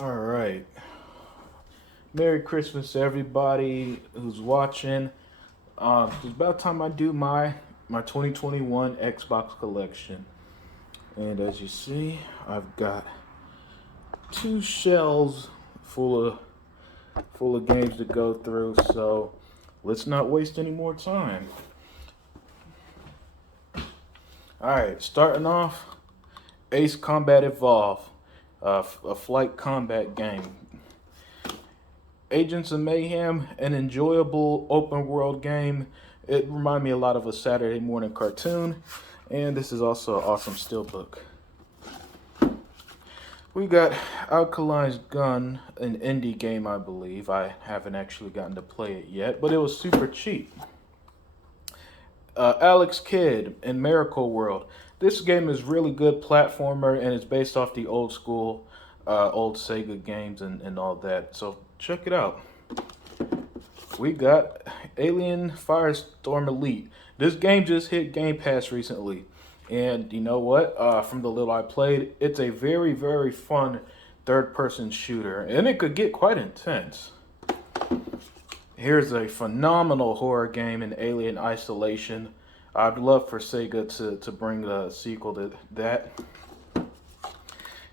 All right. Merry Christmas to everybody who's watching. It's about time I do my 2021 Xbox collection. And as you see, I've got two shelves full of full of games to go through. So let's not waste any more time. All right, starting off, Ace Combat Evolve, a flight combat game. Agents of Mayhem, an enjoyable open world game. It reminded me a lot of a Saturday morning cartoon, and this is also an awesome steelbook. We got Alkaline's Gun, an indie game, I believe. I haven't actually gotten to play it yet, but it was super cheap. Alex Kidd in Miracle World. This game is really good platformer, and it's based off the old school, old Sega games and all that. So check it out. We got Alien Firestorm Elite. This game just hit Game Pass recently. And you know what? From the little I played, it's a very, very fun third-person shooter. And it could get quite intense. Here's a phenomenal horror game in Alien Isolation. I'd love for Sega to bring a sequel to that.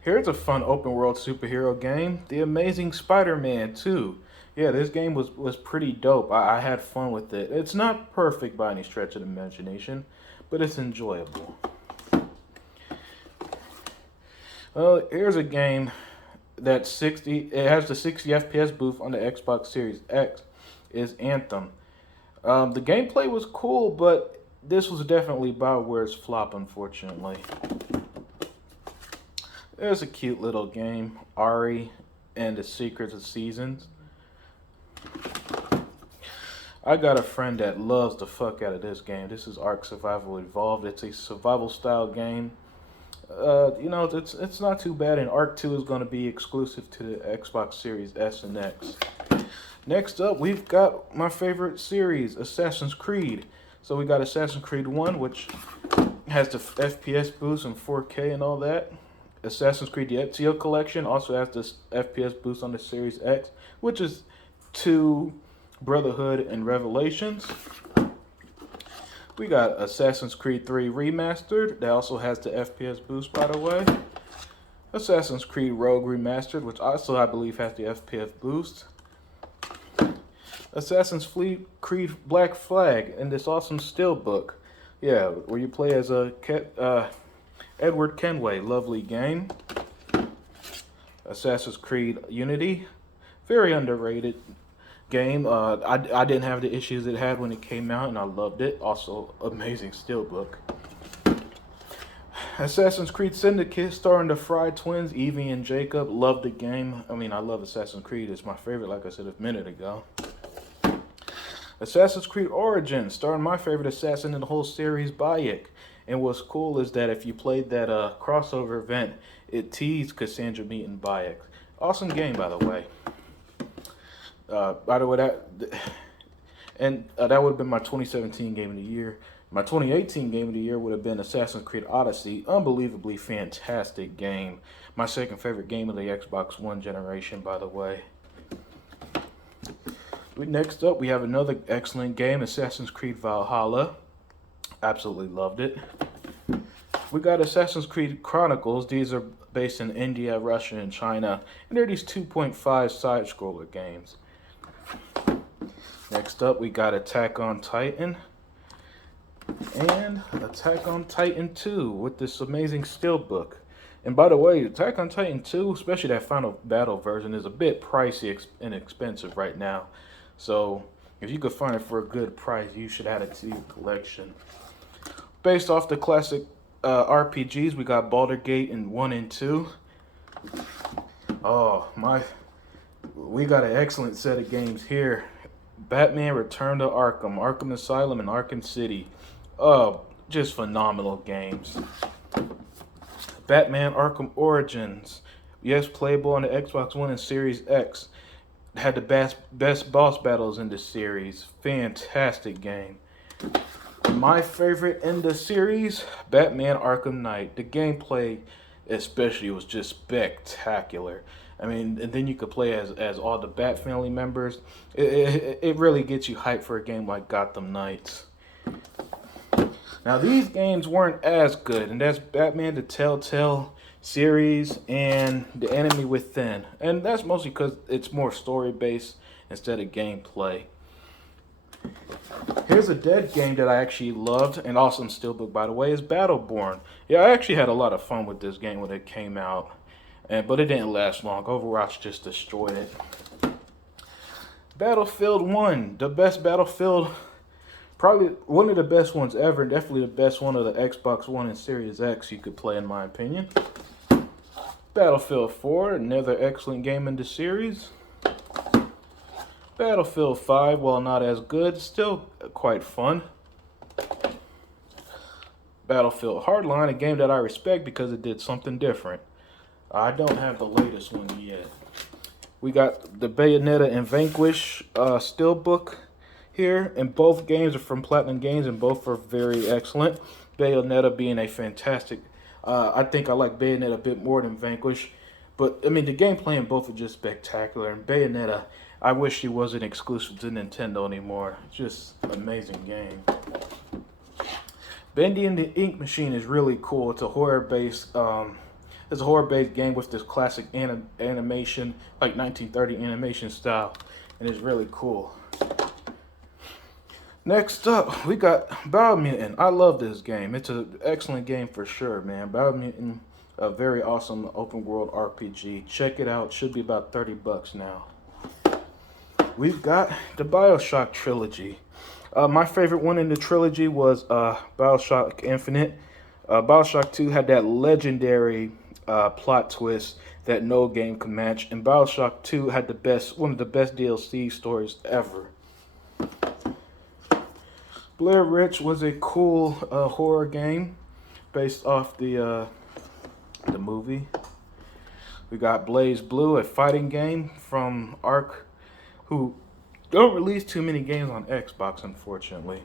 Here's a fun open-world superhero game, The Amazing Spider-Man 2. Yeah, this game was pretty dope. I had fun with it. It's not perfect by any stretch of the imagination, but it's enjoyable. Well, here's a game that's 60. It has the 60 FPS boost on the Xbox Series X. Is Anthem. The gameplay was cool, but this was definitely BioWare's flop, unfortunately. There's a cute little game, Ari and the Secrets of Seasons. I got a friend that loves the fuck out of this game. This is Ark Survival Evolved. It's a survival style game. It's not too bad, and Ark 2 is going to be exclusive to the Xbox Series S and X. Next up, we've got my favorite series, Assassin's Creed. So we got Assassin's Creed 1, which has the FPS boost and 4K and all that. Assassin's Creed the Ezio Collection also has the FPS boost on the Series X, which is 2 Brotherhood and Revelations. We got Assassin's Creed 3 Remastered. That also has the FPS boost, by the way. Assassin's Creed Rogue Remastered, which also, I believe, has the FPS boost. Assassin's Creed Black Flag in this awesome steelbook. Yeah, where you play as a Edward Kenway. Lovely game. Assassin's Creed Unity. Very underrated game. I didn't have the issues it had when it came out, and I loved it. Also, amazing steelbook. Assassin's Creed Syndicate, starring the Fry twins, Evie and Jacob. Love the game. I mean, I love Assassin's Creed. It's my favorite, like I said a minute ago. Assassin's Creed Origins, starring my favorite assassin in the whole series, Bayek. And what's cool is that if you played that crossover event, it teased Cassandra meeting Bayek. Awesome game, by the way. That would have been my 2017 game of the year. My 2018 game of the year would have been Assassin's Creed Odyssey. Unbelievably fantastic game. My second favorite game of the Xbox One generation, by the way. Next up, we have another excellent game, Assassin's Creed Valhalla. Absolutely loved it. We got Assassin's Creed Chronicles. These are based in India, Russia, and China. And they're these 2.5 side-scroller games. Next up, we got Attack on Titan. And Attack on Titan 2 with this amazing steelbook. And by the way, Attack on Titan 2, especially that final battle version, is a bit pricey and expensive right now. So if you could find it for a good price, you should add it to your collection. Based off the classic RPGs, we got Baldur's Gate in 1 and 2. We got an excellent set of games here. Batman Return to Arkham, Arkham Asylum, and Arkham City. Just phenomenal games. Batman Arkham Origins. Yes, playable on the Xbox One and Series X. Had the best boss battles in the series. Fantastic game. My favorite in the series, Batman Arkham Knight. The gameplay especially, was just spectacular. I mean, and then you could play as all the Bat family members. It really gets you hyped for a game like Gotham Knights. Now, these games weren't as good, and that's Batman the Telltale series and The Enemy Within. And that's mostly because it's more story-based instead of gameplay. Here's a dead game that I actually loved, and awesome steelbook, by the way, is Battleborn. Yeah, I actually had a lot of fun with this game when it came out, but it didn't last long. Overwatch just destroyed it. Battlefield 1, the best Battlefield. Probably one of the best ones ever. Definitely the best one of the Xbox One and Series X you could play, in my opinion. Battlefield 4, another excellent game in the series. Battlefield 5, while not as good, still quite fun. Battlefield Hardline, a game that I respect because it did something different. I don't have the latest one yet. We got the Bayonetta and Vanquish steelbook here, and both games are from Platinum Games, and both are very excellent. Bayonetta being a fantastic, I think I like Bayonetta a bit more than Vanquish, but I mean the gameplay in both are just spectacular. And Bayonetta, I wish she wasn't exclusive to Nintendo anymore. Just amazing game. Bendy and the Ink Machine is really cool. It's a horror-based game with this classic animation, like 1930 animation style, and it's really cool. Next up, we got Biomutant. I love this game. It's an excellent game for sure, man. Biomutant, a very awesome open world RPG. Check it out. Should be about $30 now. We've got the Bioshock Trilogy. My favorite one in the trilogy was Bioshock Infinite. Bioshock 2 had that legendary plot twist that no game could match, and Bioshock 2 had one of the best DLC stories ever. Blair Witch was a cool horror game based off the movie. We got Blaze Blue, a fighting game from Ark, who don't release too many games on Xbox, unfortunately.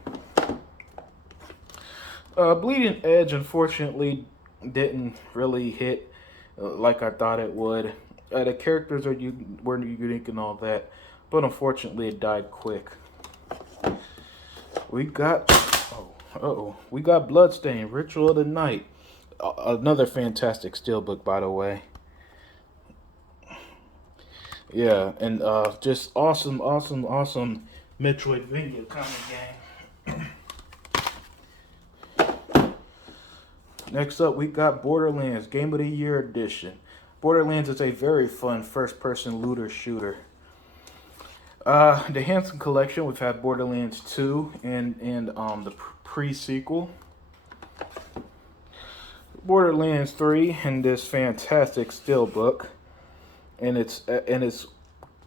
Bleeding Edge, unfortunately, didn't really hit like I thought it would. The characters were unique and all that, but unfortunately it died quick. We got Bloodstained, Ritual of the Night. Another fantastic steelbook, by the way. Yeah, and just awesome Metroidvania kind of game. Next up, we got Borderlands, Game of the Year Edition. Borderlands is a very fun first-person looter shooter. The Hanson Collection, we've had Borderlands 2 and the pre-sequel. Borderlands 3 and this fantastic steelbook, and it's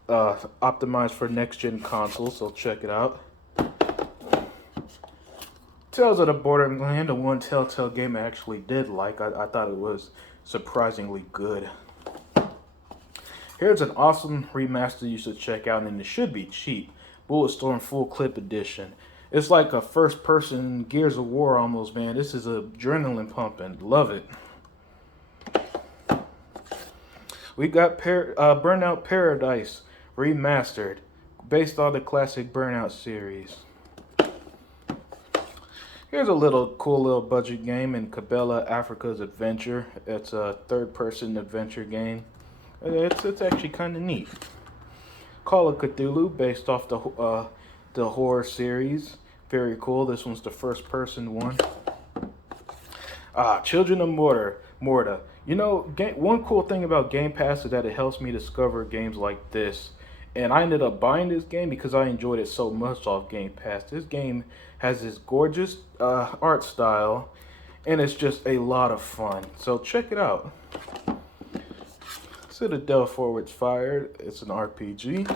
optimized for next-gen consoles, so check it out. Tales of the Borderlands, the one Telltale game I actually did like. I thought it was surprisingly good. Here's an awesome remaster you should check out, and it should be cheap. Bulletstorm Full Clip Edition. It's like a first-person Gears of War almost, man. This is adrenaline pumping. Love it. We got Burnout Paradise Remastered, based on the classic Burnout series. Here's a cool little budget game in Cabela Africa's Adventure. It's a third-person adventure game. It's actually kind of neat. Call of Cthulhu, based off the horror series. Very cool. This one's the first-person one. Children of Morta. You know, one cool thing about Game Pass is that it helps me discover games like this. And I ended up buying this game because I enjoyed it so much off Game Pass. This game has this gorgeous art style, and it's just a lot of fun. So check it out. Citadel Forwards Fired. It's an RPG.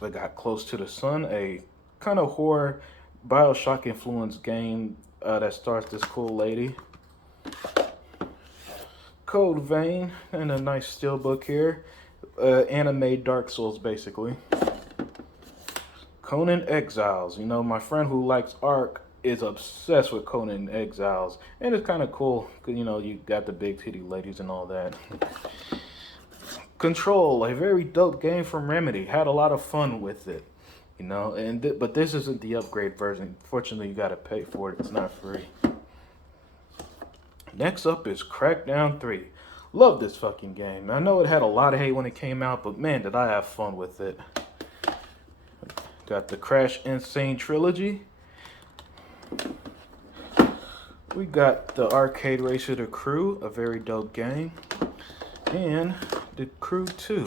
We got Close to the Sun, a kind of horror Bioshock influenced game that stars this cool lady. Code Vein, and a nice steelbook here. Anime Dark Souls, basically. Conan Exiles. You know, my friend who likes Ark is obsessed with Conan Exiles, and it's kind of cool. 'Cause, you know, you got the big titty ladies and all that. Control, a very dope game from Remedy. Had a lot of fun with it, you know. But this isn't the upgrade version. Fortunately, you gotta pay for it. It's not free. Next up is Crackdown 3. Love this fucking game. I know it had a lot of hate when it came out, but man, did I have fun with it. Got the Crash Insane Trilogy. We got the Arcade Racer The Crew, a very dope game. And The Crew 2.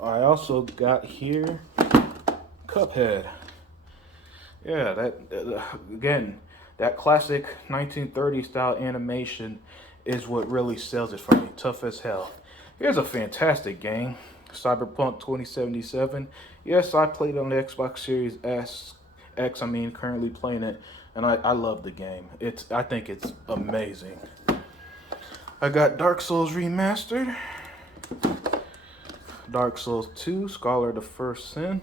I also got here Cuphead. Yeah, again, that classic 1930s style animation is what really sells it for me. Tough as hell. Here's a fantastic game. Cyberpunk 2077. Yes, I played it on the Xbox Series X. Currently playing it, and I love the game. I think it's amazing. I got Dark Souls Remastered, Dark Souls 2, Scholar of the First Sin,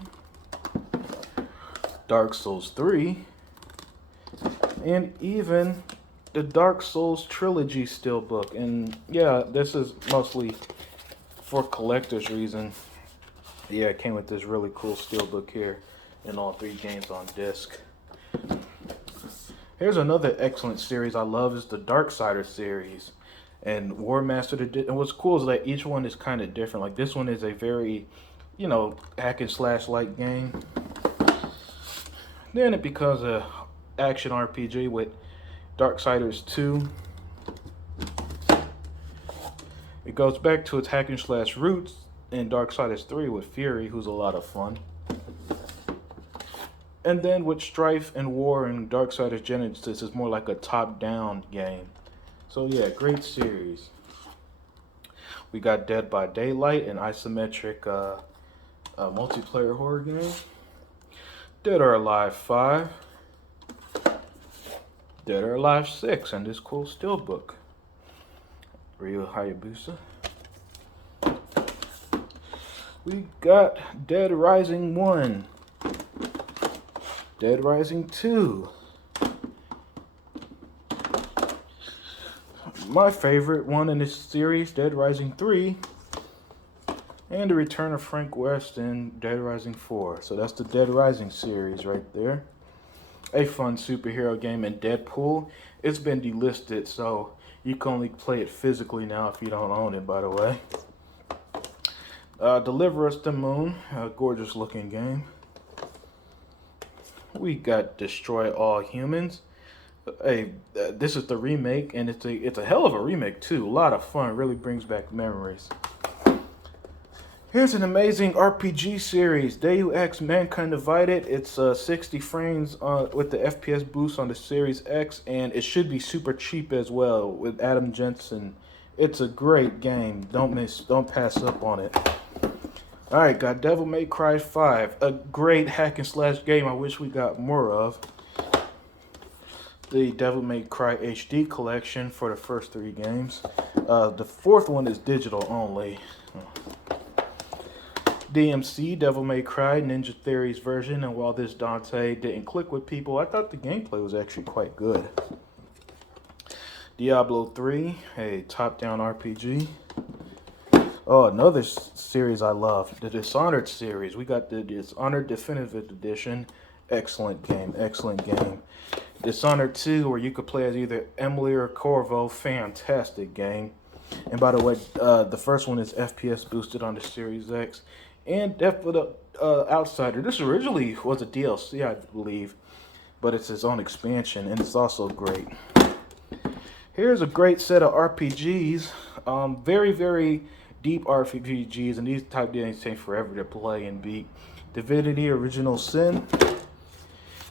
Dark Souls 3, and even the Dark Souls Trilogy Steelbook. And yeah, this is mostly for collector's reason. Yeah, it came with this really cool steelbook here and all 3 games on disc. Here's another excellent series I love is the Darksiders series and War Master. And what's cool is that each one is kind of different. Like this one is a very, you know, hack and slash like game. Then it becomes a action RPG with Darksiders 2. It goes back to its hack and slash roots in Darksiders 3 with Fury, who's a lot of fun. And then with Strife and War and Darksiders Genesis is more like a top-down game. So yeah, great series. We got Dead by Daylight, an isometric multiplayer horror game. Dead or Alive 5. Dead or Alive 6, and this cool steelbook. Ryu Hayabusa. We got Dead Rising 1. Dead Rising 2. My favorite one in this series, Dead Rising 3. And the return of Frank West in Dead Rising 4. So that's the Dead Rising series right there. A fun superhero game. And Deadpool, it's been delisted, so you can only play it physically now if you don't own it, by the way. Deliverance the Moon, a gorgeous looking game. We got Destroy All Humans. Hey, this is the remake, and it's a hell of a remake too. A lot of fun. Really brings back memories. Here's an amazing RPG series, Deus Ex Mankind Divided. It's 60 frames with the FPS boost on the Series X, and it should be super cheap as well with Adam Jensen. It's a great game. Don't pass up on it. Alright, got Devil May Cry 5, a great hack and slash game I wish we got more of. The Devil May Cry HD collection for the first 3 games. The 4th one is digital only. DMC, Devil May Cry, Ninja Theory's version, and while this Dante didn't click with people, I thought the gameplay was actually quite good. Diablo 3, a top-down RPG. Oh, another series I love, the Dishonored series. We got the Dishonored Definitive Edition. Excellent game, excellent game. Dishonored 2, where you could play as either Emily or Corvo. Fantastic game. And by the way, the first one is FPS boosted on the Series X. And Death of the Outsider. This originally was a DLC, I believe, but it's its own expansion, and it's also great. Here's a great set of RPGs. Very, very deep RPGs, and these type games take forever to play and beat. Divinity Original Sin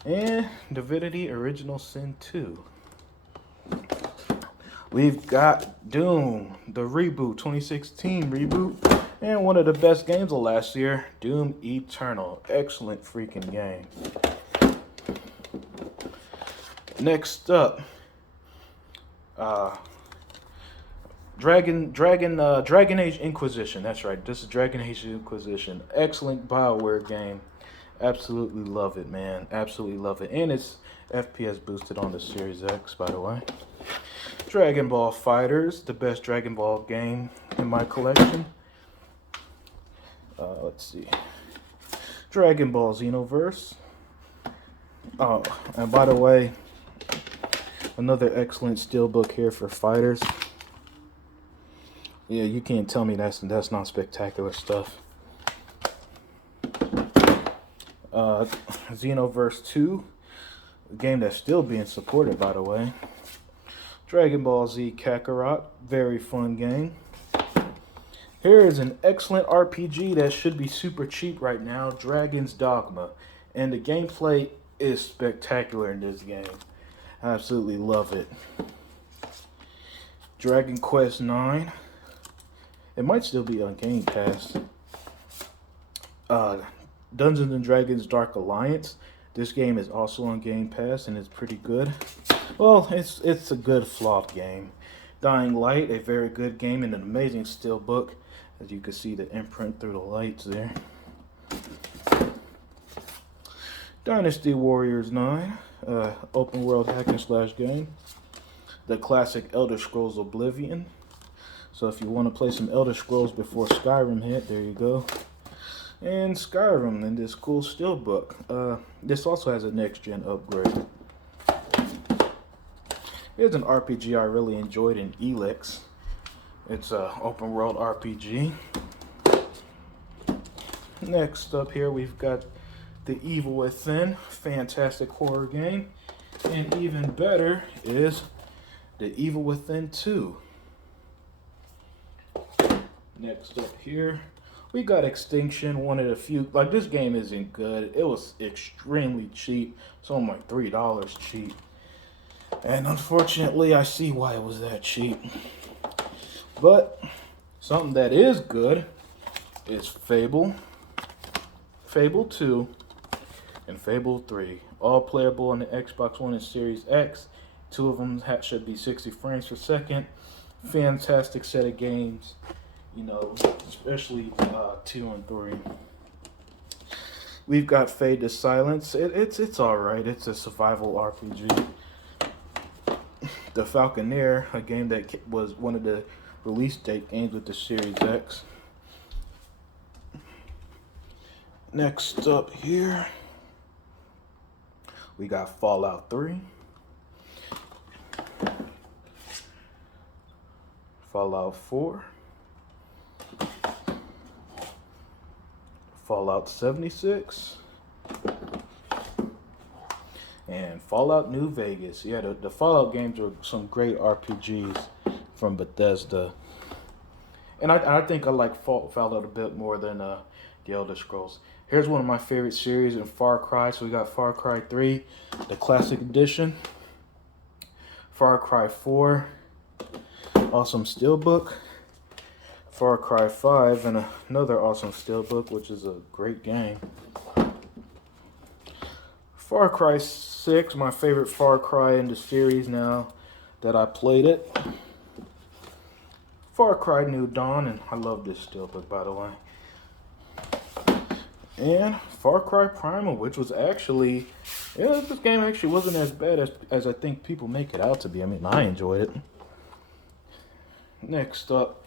and Divinity Original Sin 2. We've got Doom, the reboot, 2016 reboot, and one of the best games of last year, Doom Eternal. Excellent freaking game. Next up, Dragon Age Inquisition. That's right. This is Dragon Age Inquisition. Excellent BioWare game. Absolutely love it, man. Absolutely love it. And it's FPS boosted on the Series X, by the way. Dragon Ball Fighters, the best Dragon Ball game in my collection. Let's see. Dragon Ball Xenoverse. Oh, and by the way, another excellent steelbook here for fighters. Yeah, you can't tell me that's not spectacular stuff. Xenoverse 2, a game that's still being supported, by the way. Dragon Ball Z Kakarot, very fun game. Here is an excellent RPG that should be super cheap right now, Dragon's Dogma. And the gameplay is spectacular in this game. I absolutely love it. Dragon Quest 9. It might still be on Game Pass. Dungeons and Dragons Dark Alliance. This game is also on Game Pass and it's pretty good. Well, it's a good flawed game. Dying Light, a very good game and an amazing steelbook. As you can see the imprint through the lights there. Dynasty Warriors 9, open world hack and slash game. The classic Elder Scrolls Oblivion. So if you want to play some Elder Scrolls before Skyrim hit, there you go. And Skyrim in this cool steelbook. This also has a next gen upgrade. Here's an RPG I really enjoyed in Elex. It's an open world RPG. Next up here we've got The Evil Within, fantastic horror game. And even better is The Evil Within 2. Next up here, we got Extinction, one of the few, like this game isn't good. It was extremely cheap, something like $3 cheap. And unfortunately, I see why it was that cheap. But something that is good is Fable, Fable 2, and Fable 3. All playable on the Xbox One and Series X. Two of them should be 60 frames per second. Fantastic set of games, you know, especially 2 and 3. We've got Fade to Silence. It's alright. It's a survival RPG. The Falconeer, a game that was one of the release date games with the Series X. Next up here, we got Fallout 3, Fallout 4, Fallout 76, and Fallout New Vegas. Yeah, the Fallout games are some great RPGs from Bethesda. And I think I like Fallout a bit more than the Elder Scrolls. Here's one of my favorite series in Far Cry. So we got Far Cry 3, the Classic Edition. Far Cry 4, awesome steelbook. Far Cry 5, and another awesome steelbook, which is a great game. Far Cry 6, my favorite Far Cry in the series now that I played it. Far Cry New Dawn, and I love this steelbook, by the way. And Far Cry Primal, which was actually, yeah, this game actually wasn't as bad as I think people make it out to be. I mean, I enjoyed it. Next up,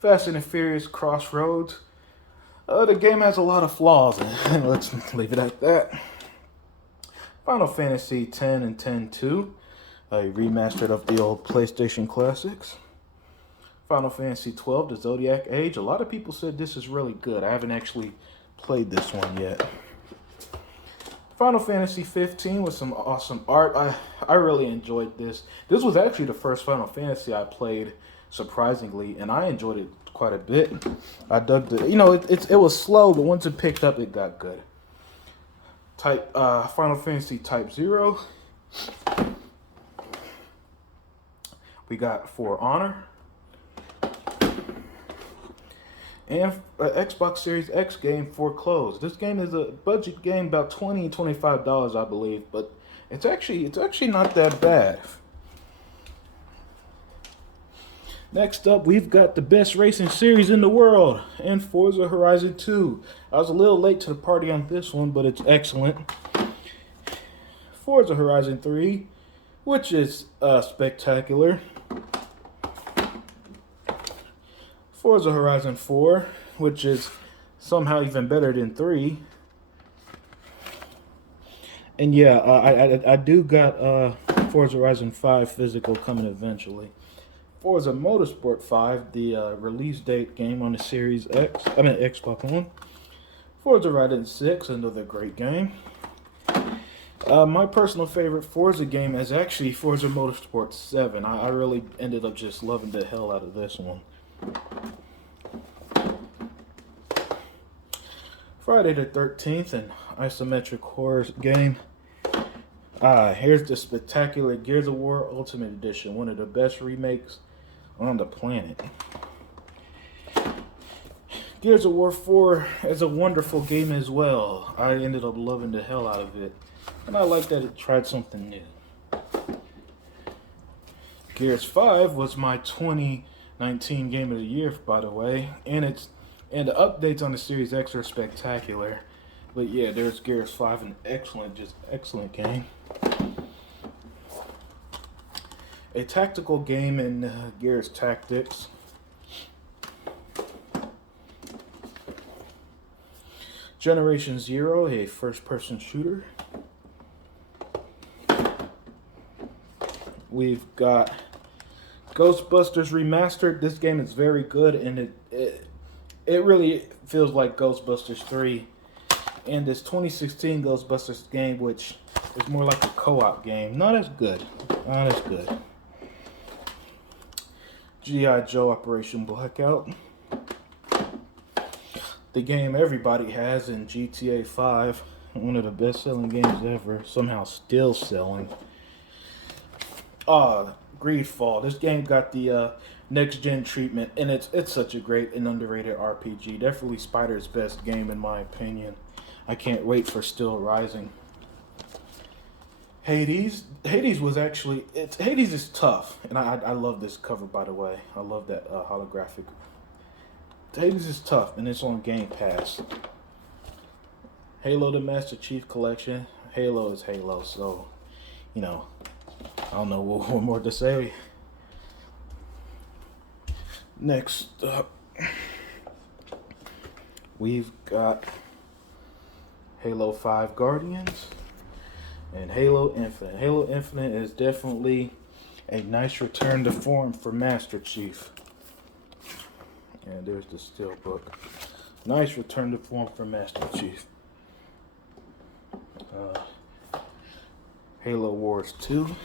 Fast and Furious Crossroads. The game has a lot of flaws, and let's leave it at that. Final Fantasy X and X-2, a remastered of the old PlayStation classics. Final Fantasy XII, the Zodiac Age. A lot of people said this is really good. I haven't actually played this one yet. Final Fantasy 15 with some awesome art. I really enjoyed this. This was actually the first Final Fantasy I played, surprisingly, and I enjoyed it quite a bit. I dug the, you know, it was slow, but once it picked up, it got good. Final Fantasy Type 0. We got For Honor. And Xbox Series X game Foreclosed. This game is a budget game, about $20, $25, I believe, but it's actually not that bad. Next up, we've got the best racing series in the world, and Forza Horizon 2. I was a little late to the party on this one, but it's excellent. Forza Horizon 3, which is spectacular. Forza Horizon 4, which is somehow even better than 3. And yeah, I do got Forza Horizon 5 physical coming eventually. Forza Motorsport 5, the release date game on the Series X, Xbox One. Forza Horizon 6, another great game. My personal favorite Forza game is actually Forza Motorsport 7. I really ended up just loving the hell out of this one. Friday the 13th, an isometric horror game. Here's the spectacular Gears of War Ultimate Edition, one of the best remakes on the planet. Gears of War 4 is a wonderful game as well. I ended up loving the hell out of it, and I like that it tried something new. Gears 5 was my 2019 Game of the Year, by the way, and the updates on the Series X are spectacular. But yeah, there's Gears 5, an excellent game. A tactical game in Gears Tactics. Generation Zero, a first-person shooter. We've got Ghostbusters Remastered. This game is very good, and it really feels like Ghostbusters 3. And this 2016 Ghostbusters game, which is more like a co-op game. Not as good. G.I. Joe Operation Blackout. The game everybody has in GTA 5. One of the best-selling games ever. Somehow still selling. Greedfall. This game got the next-gen treatment, and it's such a great and underrated RPG. Definitely Spider's best game, in my opinion. I can't wait for Still Rising. Hades was actually... Hades is tough, and I love this cover, by the way. I love that holographic. Hades is tough, and it's on Game Pass. Halo the Master Chief Collection. Halo is Halo, so, I don't know what more to say. Next up, we've got Halo 5 Guardians and Halo Infinite. Halo Infinite is definitely a nice return to form for Master Chief. And there's the steelbook. Nice return to form for Master Chief. Halo Wars 2.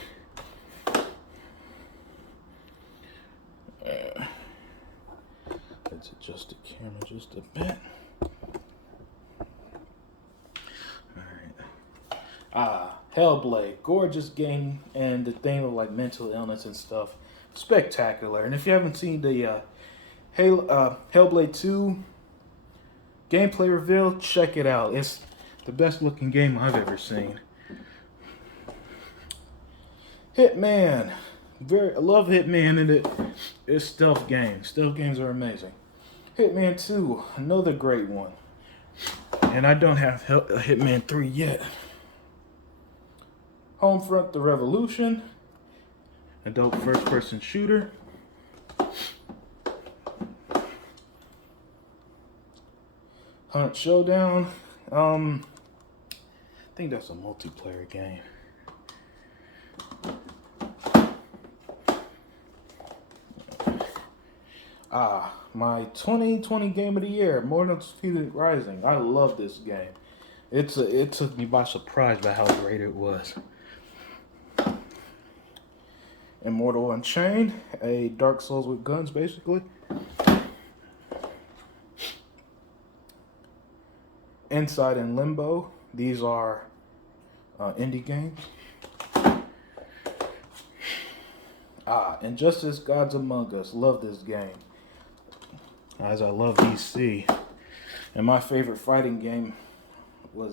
Let's adjust the camera just a bit. Hellblade, gorgeous game, and the theme of like mental illness and stuff, spectacular. And if you haven't seen the Hellblade 2 gameplay reveal, check it out. It's the best looking game I've ever seen. Hitman, I love Hitman, and it's stealth games. Stealth games are amazing. Hitman 2, another great one. And I don't have Hitman 3 yet. Homefront: The Revolution, a dope first-person shooter. Hunt Showdown. I think that's a multiplayer game. My 2020 Game of the Year, Mortal Rising. I love this game. It took me by surprise by how great it was. Immortal Unchained, a Dark Souls with guns, basically. Inside and Limbo. These are indie games. Injustice: Gods Among Us. Love this game. As I love DC. And my favorite fighting game was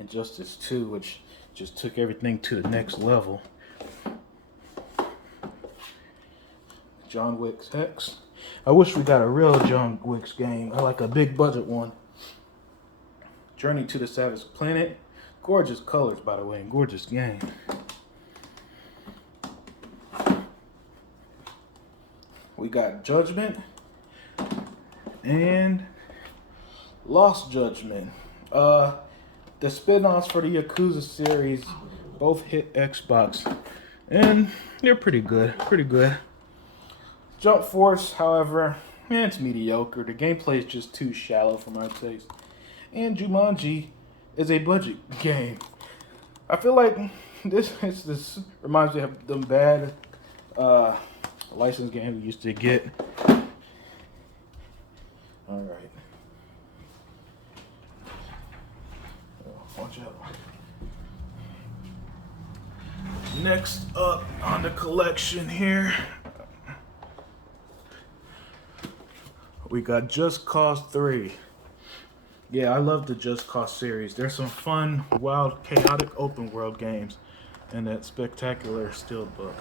Injustice 2, which just took everything to the next level. John Wick's Hex. I wish we got a real John Wick's game. I like a big budget one. Journey to the Savage Planet. Gorgeous colors, by the way, and gorgeous game. We got Judgment and Lost Judgment. The spin-offs for the Yakuza series both hit Xbox, and they're pretty good. Jump Force, however, it's mediocre. The gameplay is just too shallow for my taste. And Jumanji is a budget game. I feel like this reminds me of them bad license games we used to get. All right. Watch out. Next up on the collection here, we got Just Cause 3. Yeah, I love the Just Cause series. There's some fun, wild, chaotic open world games in that spectacular steelbook.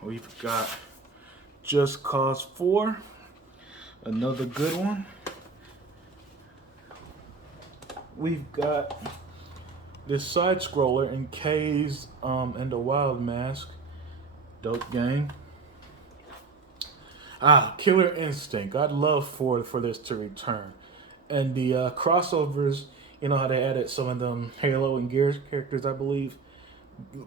We've got Just Cause 4, another good one. We've got this side scroller in K's and the Wild Mask. Dope game. Killer Instinct. I'd love for this to return. And the crossovers, you know how they added some of them Halo and Gears characters, I believe,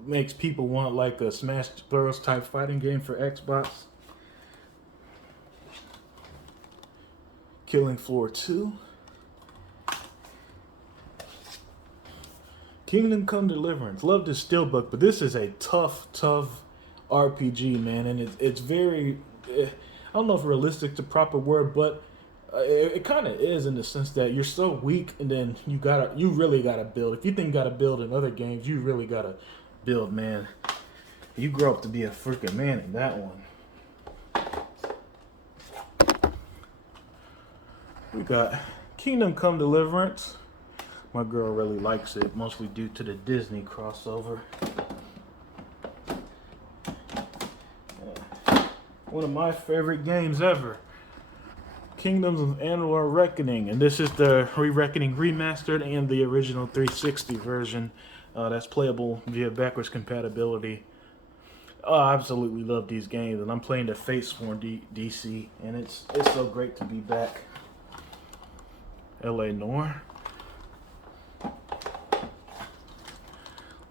makes people want like a Smash Bros type fighting game for Xbox. Killing Floor 2. Kingdom Come Deliverance. Love this steelbook, but this is a tough RPG, man, and it's very, I don't know if realistic the proper word, but it kind of is in the sense that you're so weak, and then you really gotta build. If you think you gotta build in other games, you really gotta build, man. You grow up to be a freaking man in that one. We got Kingdom Come Deliverance. My girl really likes it, mostly due to the Disney crossover. One of my favorite games ever. Kingdoms of Amalur Reckoning. And this is the Re-Reckoning Remastered and the original 360 version. That's playable via backwards compatibility. I absolutely love these games. And I'm playing the Fatesworn DC. And it's so great to be back. L.A. Noire.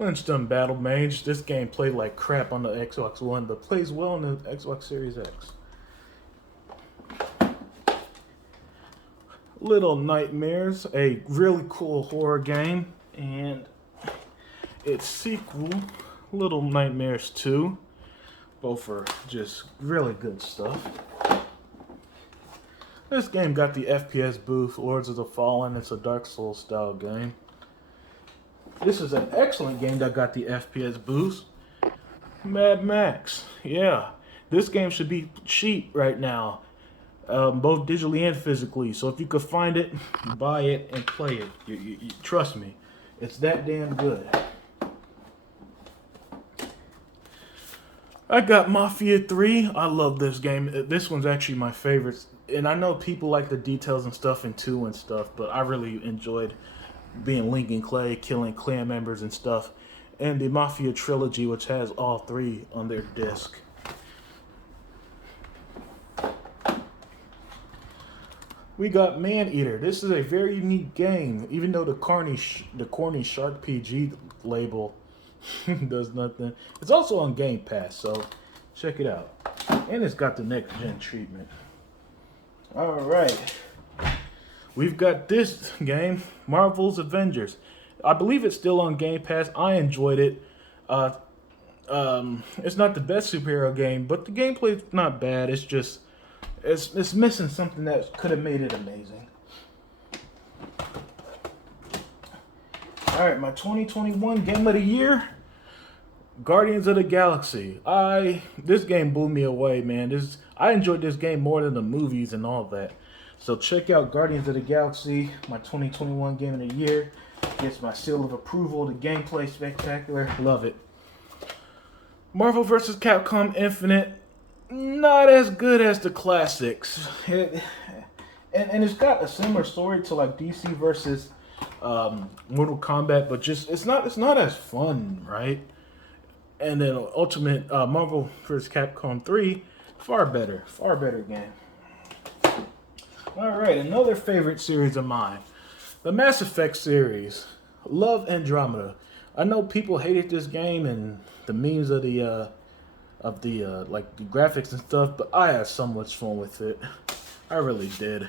Wolfenstein Battle Mage. This game played like crap on the Xbox One, but plays well on the Xbox Series X. Little Nightmares, a really cool horror game, and its sequel, Little Nightmares 2. Both are just really good stuff. This game got the FPS boost, Lords of the Fallen. It's a Dark Souls style game. This is an excellent game that got the FPS boost. Mad Max. Yeah. This game should be cheap right now. Both digitally and physically. So if you could find it, buy it and play it. You trust me. It's that damn good. I got Mafia 3. I love this game. This one's actually my favorite. And I know people like the details and stuff in 2 and stuff, but I really enjoyed being Lincoln Clay, killing clan members and stuff, and the Mafia Trilogy, which has all 3 on their disc. We got Maneater. This is a very unique game, even though the corny Shark PG label does nothing. It's also on Game Pass, so check it out. And it's got the next gen treatment. All right. We've got this game, Marvel's Avengers. I believe it's still on Game Pass. I enjoyed it. It's not the best superhero game, but the gameplay's not bad. It's just, it's missing something that could have made it amazing. All right, my 2021 Game of the Year, Guardians of the Galaxy. This game blew me away, man. I enjoyed this game more than the movies and all that. So check out Guardians of the Galaxy, my 2021 Game of the Year. Gets my seal of approval. The gameplay spectacular. Love it. Marvel vs. Capcom Infinite, not as good as the classics. And it's got a similar story to like DC versus Mortal Kombat, but just it's not as fun, right? And then Ultimate Marvel vs. Capcom 3, far better game. All right, another favorite series of mine, the Mass Effect series. Love Andromeda. I know people hated this game and the memes of the like the graphics and stuff, but I had so much fun with it. I really did.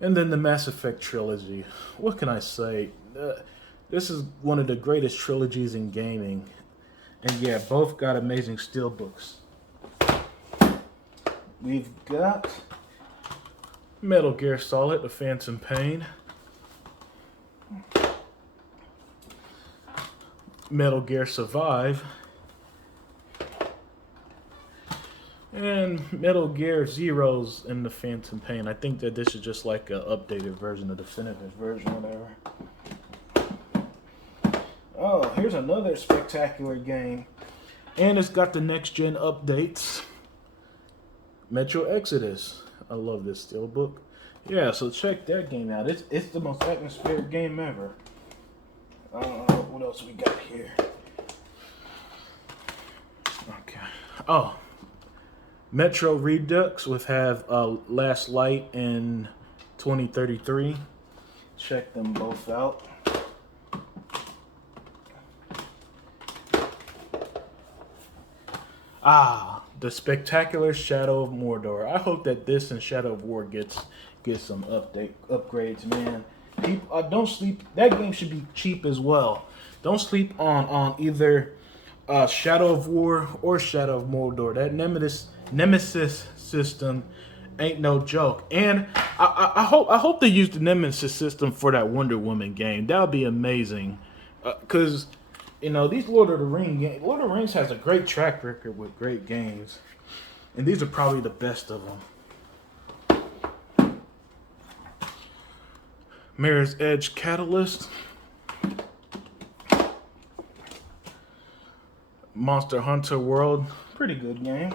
And then the Mass Effect trilogy. What can I say? This is one of the greatest trilogies in gaming. And yeah, both got amazing steelbooks. We've got Metal Gear Solid: The Phantom Pain, Metal Gear Survive, and Metal Gear Zero's in The Phantom Pain. I think that this is just like an updated version, a definitive version, whatever. Oh, here's another spectacular game. And it's got the next-gen updates. Metro Exodus. I love this steelbook. Yeah, so check that game out. It's the most atmospheric game ever. What else we got here? Okay. Oh. Metro Redux with Last Light in 2033. Check them both out. The Spectacular Shadow of Mordor. I hope that this and Shadow of War gets some upgrades, man. Don't sleep. That game should be cheap as well. Don't sleep on either Shadow of War or Shadow of Mordor. That Nemesis system ain't no joke. And I hope they use the Nemesis system for that Wonder Woman game. That would be amazing. Because these Lord of the Rings has a great track record with great games. And these are probably the best of them. Mirror's Edge Catalyst. Monster Hunter World. Pretty good game.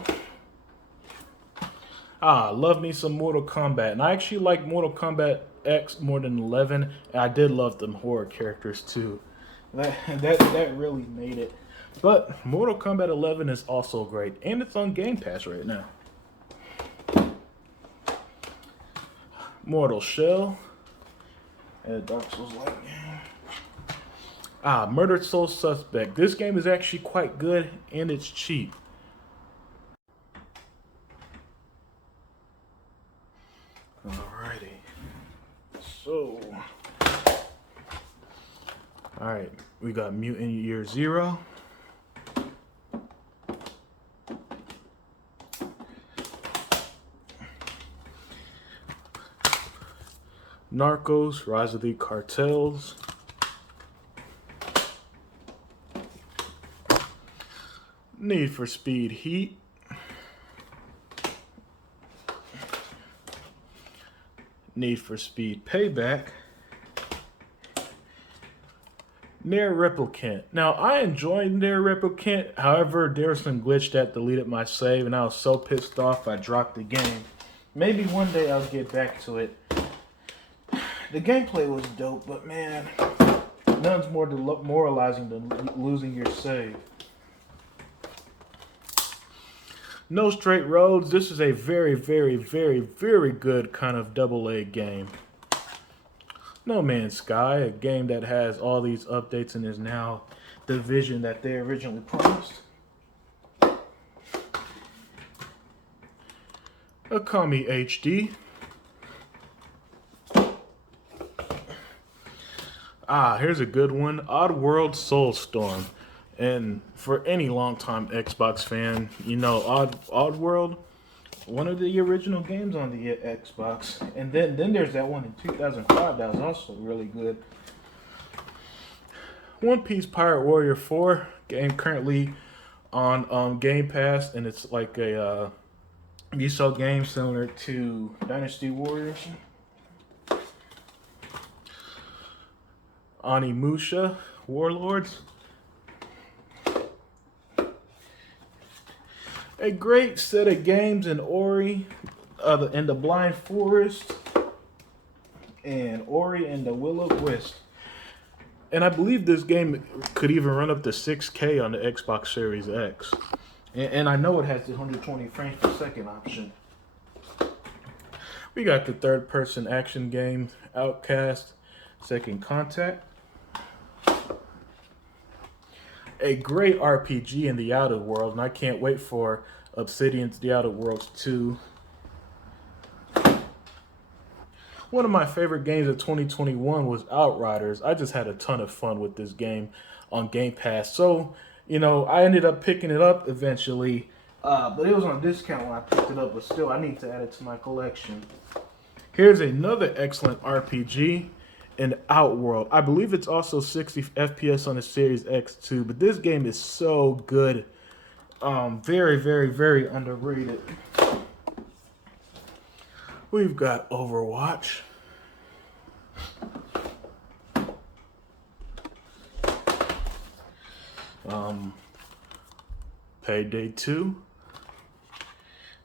Love me some Mortal Kombat. And I actually like Mortal Kombat X more than 11. And I did love them horror characters too. That really made it. But Mortal Kombat 11 is also great. And it's on Game Pass right now. Mortal Shell. And Dark Souls-like game. Murdered Soul Suspect. This game is actually quite good and it's cheap. Alrighty. So. Alright, we got Mutant Year Zero. Narcos, Rise of the Cartels. Need for Speed Heat. Need for Speed Payback. Nier Replicant. Now, I enjoyed Nier Replicant. However, there was some glitch that deleted my save, and I was so pissed off I dropped the game. Maybe one day I'll get back to it. The gameplay was dope, but man, none's more demoralizing than losing your save. No Straight Roads. This is a very, very, very, very good kind of AA game. No Man's Sky, a game that has all these updates and is now the vision that they originally promised. Akami HD. Here's a good one. Oddworld Soulstorm. And for any longtime Xbox fan, Oddworld, one of the original games on the Xbox. And then there's that one in 2005 that was also really good. One Piece Pirate Warrior 4, game currently on Game Pass, and it's like a VSO game similar to Dynasty Warriors. Onimusha Warlords. A great set of games in Ori, in the Blind Forest, and Ori and the Will of Wisp. And I believe this game could even run up to 6K on the Xbox Series X. And I know it has the 120 frames per second option. We got the third-person action game, Outcast, Second Contact. A great RPG in the Outer World, and I can't wait for Obsidian's The Outer Worlds 2. One of my favorite games of 2021 was Outriders. I just had a ton of fun with this game on Game Pass. So, you know, I ended up picking it up eventually, but it was on discount when I picked it up, but still, I need to add it to my collection. Here's another excellent RPG in Outworld. I believe it's also 60 FPS on the Series X too, but this game is so good. Very, very, very underrated. We've got Overwatch. Payday 2.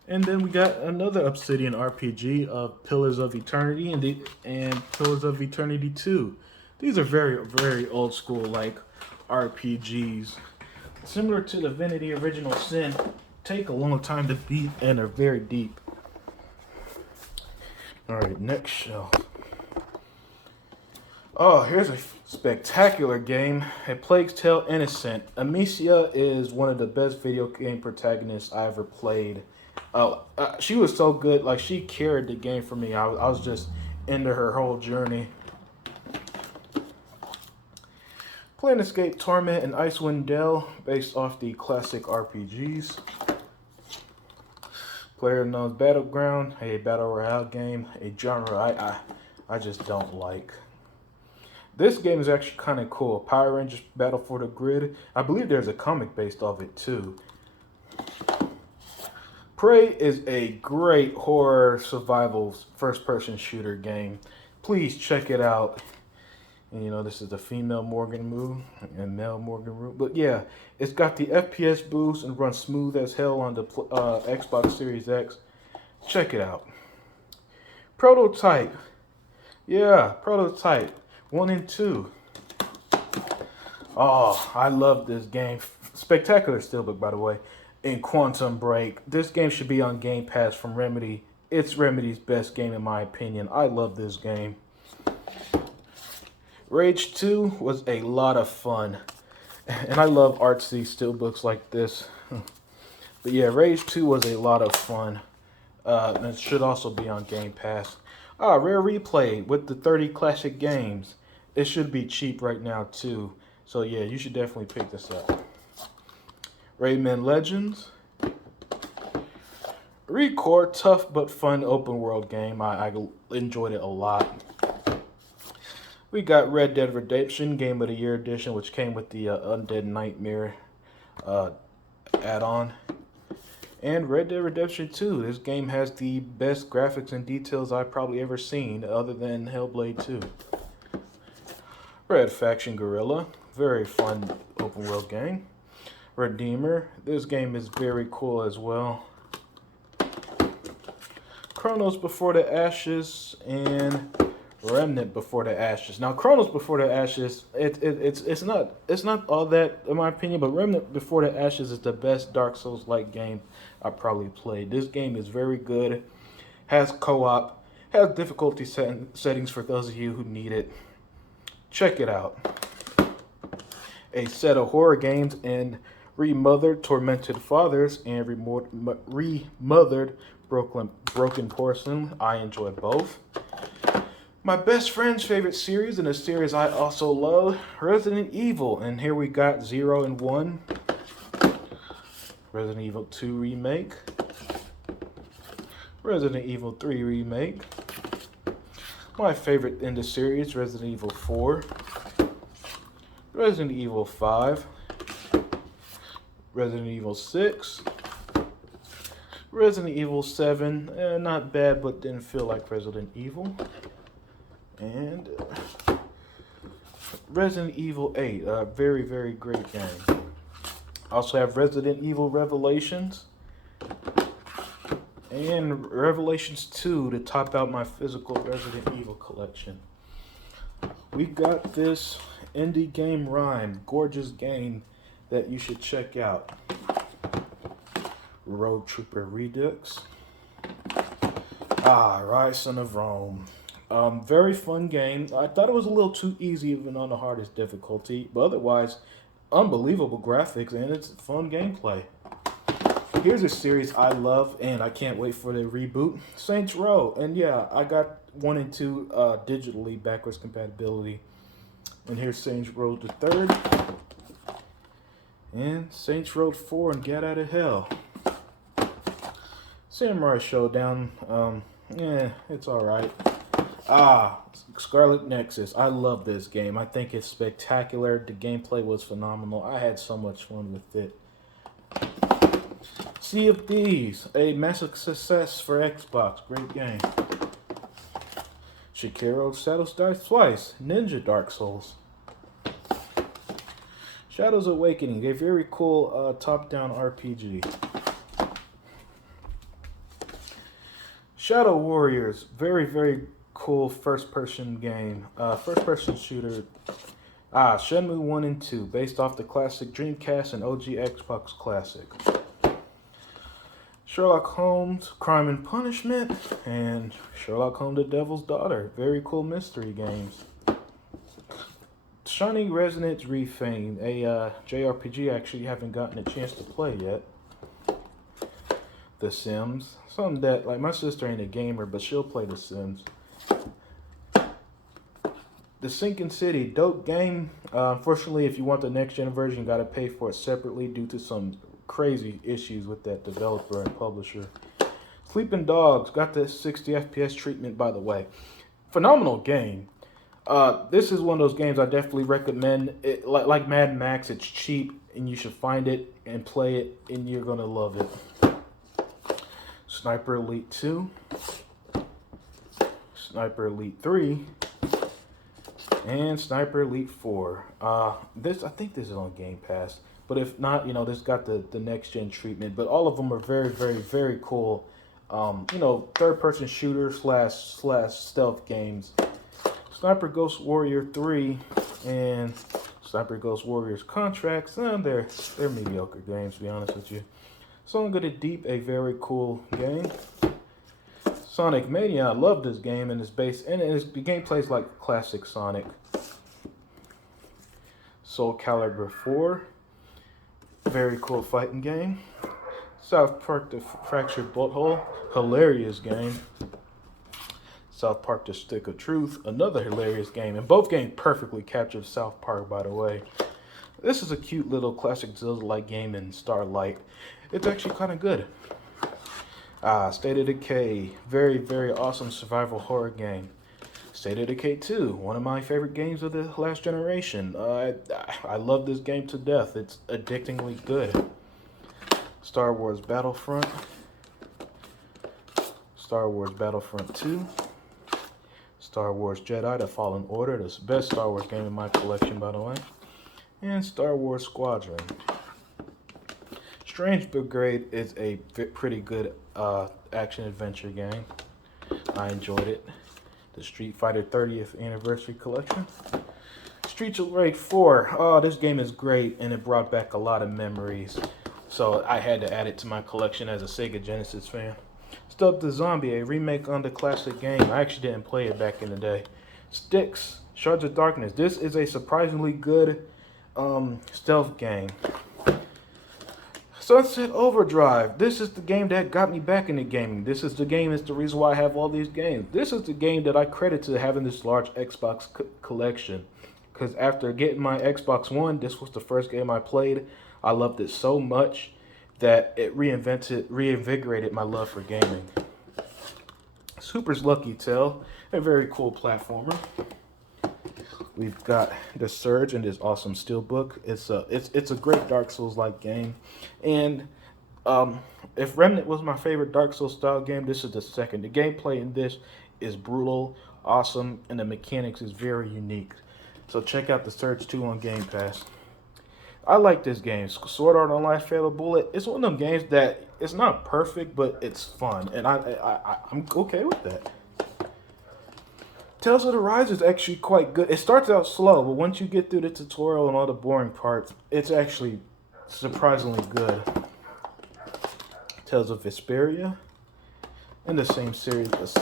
And then we got another Obsidian RPG of Pillars of Eternity and Pillars of Eternity 2. These are very, very old school like RPGs. Similar to Divinity Original Sin, take a long time to beat and are very deep. Alright, next shelf. Oh, here's a spectacular game. A Plague's Tale Innocent. Amicia is one of the best video game protagonists I ever played. She was so good. Like, she carried the game for me. I was just into her whole journey. Planescape Torment and Icewind Dale, based off the classic RPGs. PlayerUnknown's Battleground, a battle royale game, a genre I just don't like. This game is actually kind of cool. Power Rangers Battle for the Grid. I believe there's a comic based off it too. Prey is a great horror survival first-person shooter game. Please check it out. And, you know, this is the female Morgan move and male Morgan move. But yeah, it's got the FPS boost and runs smooth as hell on the Xbox Series X. Check it out. Prototype. Yeah, Prototype 1 and 2. Oh, I love this game. Spectacular steelbook, by the way. In Quantum Break. This game should be on Game Pass from Remedy. It's Remedy's best game in my opinion. I love this game. Rage 2 was a lot of fun. And I love artsy steelbooks like this. But yeah, Rage 2 was a lot of fun. And it should also be on Game Pass. Rare Replay with the 30 classic games. It should be cheap right now too. So yeah, you should definitely pick this up. Rayman Legends. Recore, tough but fun open world game. I enjoyed it a lot. We got Red Dead Redemption Game of the Year Edition, which came with the Undead Nightmare add-on. And Red Dead Redemption 2. This game has the best graphics and details I've probably ever seen, other than Hellblade 2. Red Faction Guerrilla. Very fun open world game. Redeemer. This game is very cool as well. Chronos Before the Ashes and Remnant Before the Ashes. Now, Chronos Before the Ashes, it's not all that in my opinion, but Remnant Before the Ashes is the best Dark Souls-like game I probably played. This game is very good, has co-op, has difficulty settings for those of you who need it. Check it out. A set of horror games and Remothered Tormented Fathers and Remothered Broken Porcelain. I enjoy both. My best friend's favorite series, and a series I also love, Resident Evil. And here we got 0 and 1. Resident Evil 2 Remake. Resident Evil 3 Remake. My favorite in the series, Resident Evil 4. Resident Evil 5. Resident Evil 6. Resident Evil 7. Not bad, but didn't feel like Resident Evil. And Resident Evil 8, a very, very great game. Also have Resident Evil Revelations And Revelations 2 to top out my physical Resident Evil collection. We got this indie game Rhyme, gorgeous game that you should check out. Road Trooper Redux. Rise Son of Rome. Very fun game. I thought it was a little too easy even on the hardest difficulty, but otherwise, unbelievable graphics and it's fun gameplay. Here's a series I love and I can't wait for the reboot, Saints Row. And yeah, I got 1 and 2 digitally, backwards compatibility. And here's Saints Row the 3rd. And Saints Row 4 and Get Out of Hell. Samurai Showdown, it's alright. Scarlet Nexus. I love this game. I think it's spectacular. The gameplay was phenomenal. I had so much fun with it. Sea of Thieves, a massive success for Xbox. Great game. Sekiro Shadows Die Twice. Ninja Dark Souls. Shadows Awakening, a very cool top-down RPG. Shadow Warriors, very, very cool first-person game. First-person shooter. Shenmue 1 and 2, based off the classic Dreamcast and OG Xbox classic. Sherlock Holmes, Crime and Punishment, and Sherlock Holmes, The Devil's Daughter. Very cool mystery games. Shining Resonance Refame, a JRPG I actually haven't gotten a chance to play yet. The Sims, something that, like, my sister ain't a gamer, but she'll play The Sims. The Sinking City, dope game. Unfortunately, if you want the next gen version, you gotta pay for it separately due to some crazy issues with that developer and publisher. Sleeping Dogs, got the 60 FPS treatment, by the way. Phenomenal game. This is one of those games I definitely recommend. It, like Mad Max, it's cheap, and you should find it and play it, and you're gonna love it. Sniper Elite 2, Sniper Elite 3, and Sniper Elite 4. I think this is on Game Pass, but if not, this got the next gen treatment. But all of them are very, very, very cool. Third person shooter slash stealth games. Sniper Ghost Warrior 3 and Sniper Ghost Warriors Contracts. They're mediocre games, to be honest with you. Song of the Deep, a very cool game. Sonic Mania, I love this game, and the gameplay is like classic Sonic. Soul Calibur 4, very cool fighting game. South Park The Fractured Butthole, hilarious game. South Park The Stick of Truth, another hilarious game, and both games perfectly capture South Park, by the way. This is a cute little classic Zelda-like game in Starlight. It's actually kind of good. State of Decay, very, very awesome survival horror game. State of Decay 2, one of my favorite games of the last generation. I love this game to death. It's addictingly good. Star Wars Battlefront. Star Wars Battlefront 2. Star Wars Jedi The Fallen Order, the best Star Wars game in my collection, by the way. And Star Wars Squadron. Strange Brigade is a pretty good action-adventure game. I enjoyed it. The Street Fighter 30th Anniversary Collection. Streets of Rage 4. Oh, this game is great, and it brought back a lot of memories. So I had to add it to my collection as a Sega Genesis fan. Stub the Zombie, a remake on the classic game. I actually didn't play it back in the day. Styx, Shards of Darkness. This is a surprisingly good stealth game. Sunset Overdrive. This is the game that got me back into gaming. This is the game, it's the reason why I have all these games. This is the game that I credit to having this large Xbox collection. Because after getting my Xbox One, this was the first game I played. I loved it so much that it reinvigorated my love for gaming. Super's Lucky Tale, a very cool platformer. We've got The Surge and this awesome steelbook. It's a great Dark Souls-like game. And if Remnant was my favorite Dark Souls style game, this is the second. The gameplay in this is brutal, awesome, and the mechanics is very unique. So check out The Surge 2 on Game Pass. I like this game. Sword Art Online Fatal Bullet. It's one of them games that it's not perfect, but it's fun, and I'm okay with that. Tales of the Rise is actually quite good. It starts out slow, but once you get through the tutorial and all the boring parts, it's actually surprisingly good. Tales of Vesperia, in the same series as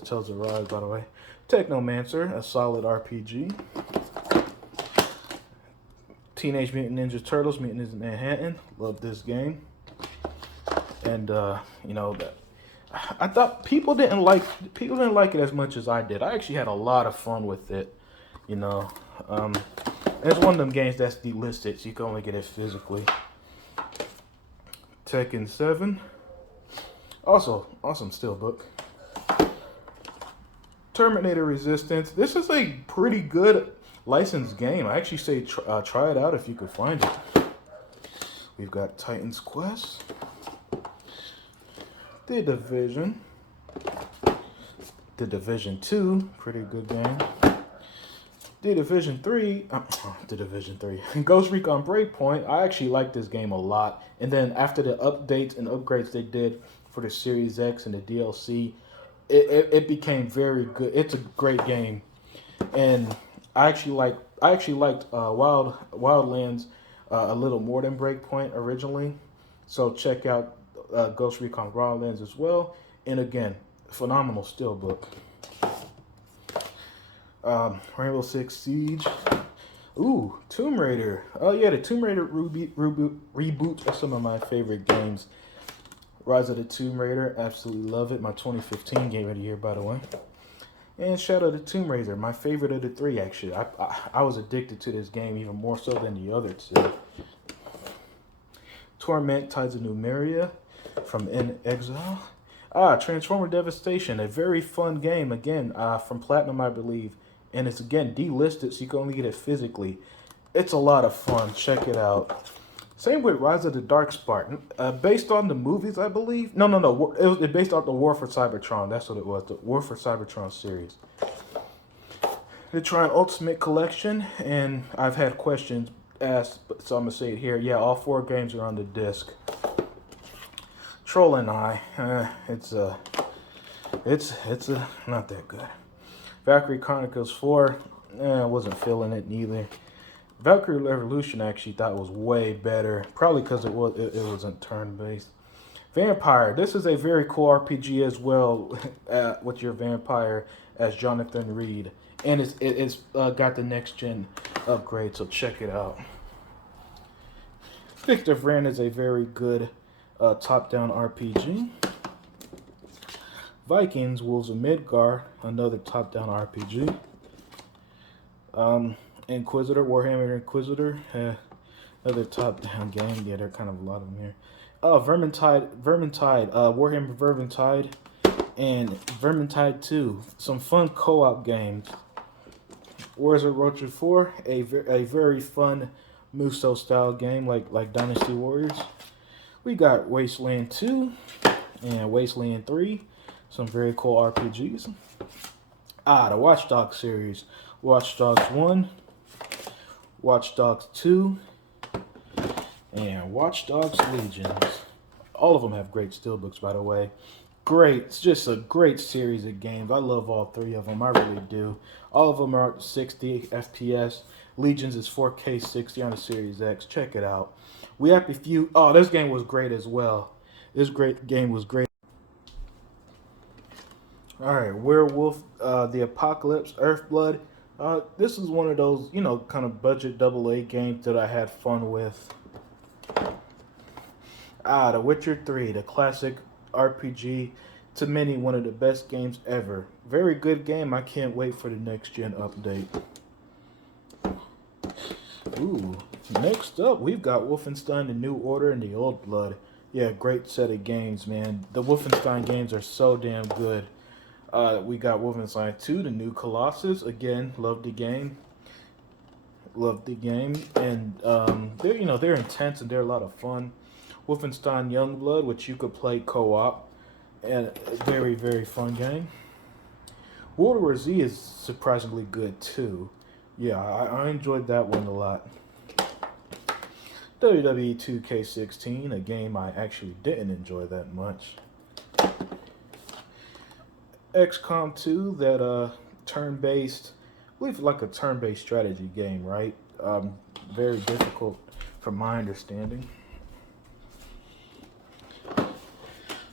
Tales of Rise, by the way. Technomancer, a solid RPG. Teenage Mutant Ninja Turtles, Mutant Ninja Manhattan. Love this game. And you know that I thought people didn't like it as much as I did. I actually had a lot of fun with it. You know, it's one of them games that's delisted, so you can only get it physically. Tekken 7. Also, awesome steelbook. Terminator Resistance. This is a pretty good licensed game. I actually say try it out if you could find it. We've got Titan's Quest. The Division. The Division 2. Pretty good game. The Division 3. The Division 3. Ghost Recon Breakpoint. I actually like this game a lot. And then after the updates and upgrades they did for the Series X and the DLC, it became very good. It's a great game. And I actually liked Wildlands a little more than Breakpoint originally. So check out Ghost Recon Wildlands as well. And again, phenomenal steelbook. Rainbow Six Siege. Ooh, Tomb Raider. Oh yeah, the Tomb Raider reboot are some of my favorite games. Rise of the Tomb Raider, absolutely love it. My 2015 game of the year, by the way. And Shadow of the Tomb Raider, my favorite of the three, actually. I was addicted to this game even more so than the other two. Torment, Tides of Numeria from In Exile. Transformer Devastation, a very fun game, again, from Platinum, I believe. And it's, again, delisted, so you can only get it physically. It's a lot of fun. Check it out. Same with Rise of the Darkspark. Based on the movies, I believe. No. It was based on the War for Cybertron. That's what it was. The War for Cybertron series. The Tron Ultimate Collection. And I've had questions asked, so I'm going to say it here. Yeah, all 4 games are on the disc. Troll and I. It's not that good. Valkyrie Chronicles 4. I wasn't feeling it neither. Valkyrie Revolution I actually thought was way better, probably because it wasn't turn-based. Vampire, this is a very cool RPG as well, with your vampire as Jonathan Reed, and it's got the next gen upgrade, so check it out. Victor Vran is a very good top-down RPG. Vikings, Wolves of Midgard, another top-down RPG. Inquisitor, Warhammer Inquisitor, another top-down game. Yeah, there are kind of a lot of them here. Vermintide, Warhammer Vermintide, and Vermintide 2. Some fun co-op games. Wars of Rocha 4, a very fun Muso-style game like Dynasty Warriors. We got Wasteland 2 and Wasteland 3. Some very cool RPGs. The Watch Dogs series. Watch Dogs 1. Watch Dogs 2, and Watch Dogs Legions. All of them have great steelbooks, by the way. Great. It's just a great series of games. I love all 3 of them. I really do. All of them are 60 FPS. Legions is 4K 60 on the Series X. Check it out. We have a few. Oh, this game was great as well. This game was great. All right, Werewolf, The Apocalypse, Earthblood. This is one of those, kind of budget AA games that I had fun with. The Witcher 3, the classic RPG. To many, one of the best games ever. Very good game. I can't wait for the next gen update. Ooh, next up, we've got Wolfenstein the New Order and the Old Blood. Yeah, great set of games, man. The Wolfenstein games are so damn good. We got Wolfenstein 2, the New Colossus. Again, love the game. And they're intense and they're a lot of fun. Wolfenstein Youngblood, which you could play co-op, and a very, very fun game. World War Z is surprisingly good too. Yeah, I enjoyed that one a lot. WWE 2K16, a game I actually didn't enjoy that much. XCOM 2, that turn-based, I believe like a turn-based strategy game, right? Very difficult from my understanding.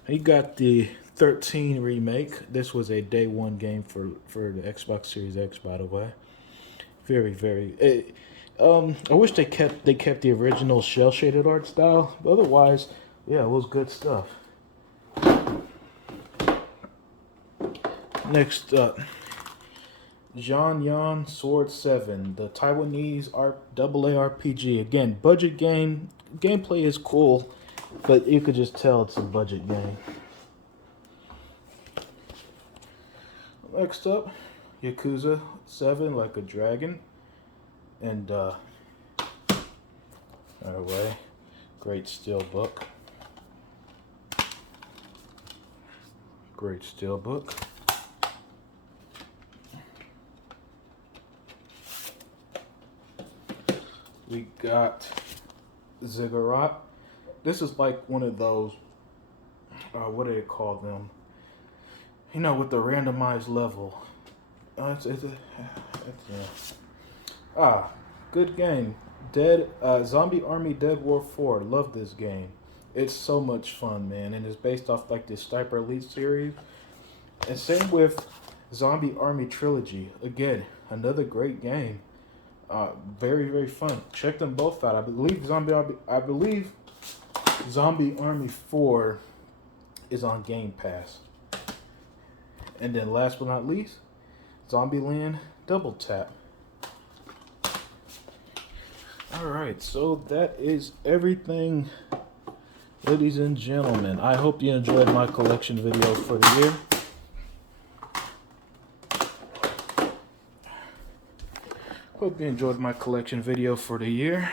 You got the 13 remake. This was a day one game for the Xbox Series X, by the way. Very. I wish they kept the original shell shaded art style. But otherwise, yeah, it was good stuff. Next up, Yan Sword 7, the Taiwanese AA RPG. Again, budget game. Gameplay is cool, but you could just tell it's a budget game. Next up, Yakuza 7, Like a Dragon. And, anyway, great steelbook. Great steelbook. We got Ziggurat. This is like one of those, what do they call them? You know, with the randomized level. Good game. Zombie Army Dead War 4. Love this game. It's so much fun, man. And it's based off like this Sniper Elite series. And same with Zombie Army Trilogy. Again, another great game. Very fun. Check them both out. I believe Zombie Army 4 is on Game Pass. And then last but not least, Zombieland Double Tap. Alright, so that is everything, ladies and gentlemen. I hope you enjoyed my collection video for the year. Hope you enjoyed my collection video for the year.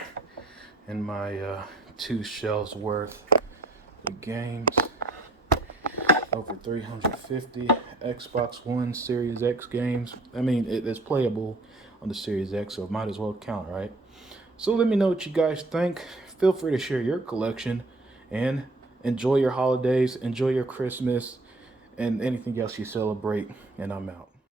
And my 2 shelves worth of games. Over 350 Xbox One Series X games. I mean, it's playable on the Series X, so it might as well count, right? So let me know what you guys think. Feel free to share your collection. And enjoy your holidays, enjoy your Christmas, and anything else you celebrate. And I'm out.